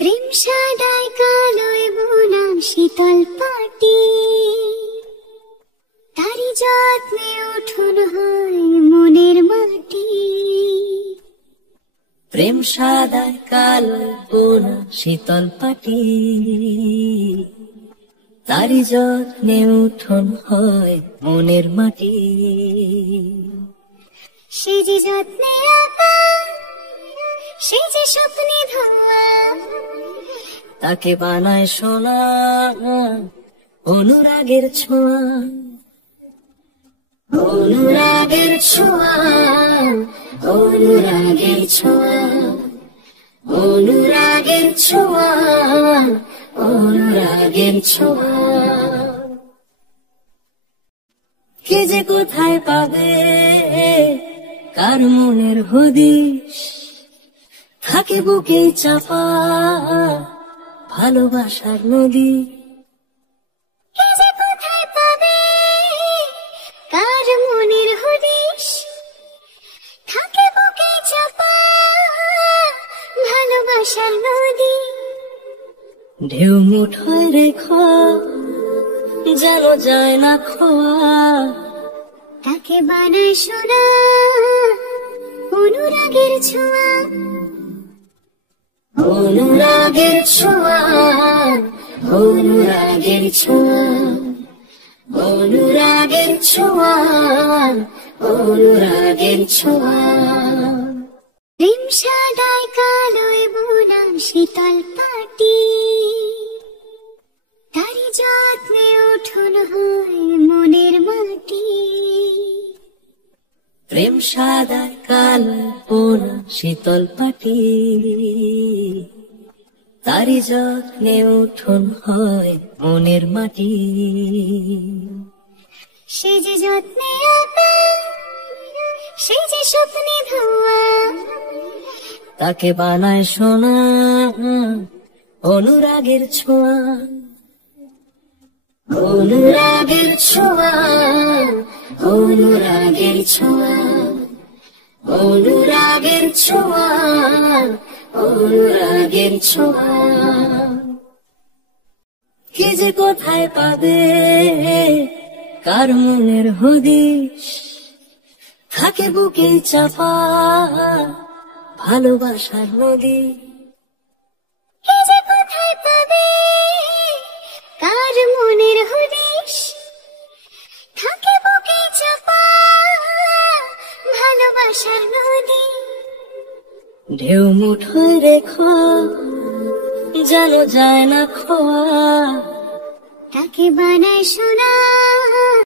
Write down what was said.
প্রেম সাদায় কালোয় বোনা শীতল পাটি, তারি যত্নে উঠোন হয় মনের মাটি। প্রেম সাদায় কালোয় বোনা শীতল পাটি, তারি যত্নে উঠোন হয় মনের মাটি। সে যে যত্নে আঁকা, সে যে স্বপ্নে ধোয়া, তাকে বানায় সোনা অনুরাগের ছোঁয়া। অনুরাগের ছোঁয়া, অনুরাগের ছোঁয়া, অনুরাগের ছোঁয়া, অনুরাগের ছোঁয়া। কে যে কোথায় পাবে কার মনের হদিস, থাকে বুকে চাপা ভালোবাসার নদী। কে যে কোথায় পাবে কার মনের হদিস, থাকে বুকে চাপা ভালোবাসার নদী। ঢেউ মুঠোয় রেখো যেন যায় না খোয়া, তাকে বানায় সোনা অনুরাগের ছোঁয়া। অনুরাগের ছোঁয়া, অনুরাগের ছোঁয়া, অনুরাগের ছোঁয়া, অনুরাগের ছোঁয়া। প্রেম সাদায় কালোয় বোনা শীতল পাটি, তারি যত্নে উঠোন হয় মনের মাটি। প্রেম সাদায় কালোয় বোনা শীতল পাটি, তারি যত্নে উঠোন হয় মনের মাটি। সে যে যত্নে আঁকা, সে যে স্বপ্নে ধোয়া, তাকে বানায় সোনা অনুরাগের ছোঁয়া। অনুরাগের ছোঁয়া, অনুরাগের ছোঁয়া, অনুরাগের ছোঁয়া, অনুরাগের ছোঁয়া। কে যে কোথায় পাবে কার মনের হদিস, থাকে বুকে চাপা ভালোবাসার নদী। কে যে কোথায় পাবে কার মনের হদিস, থাকে বুকে চাপা ভালোবাসার নদী। ঢেউ মুঠোয় রেখো যেন যায় না খোয়া, তাকে বানায় সোনা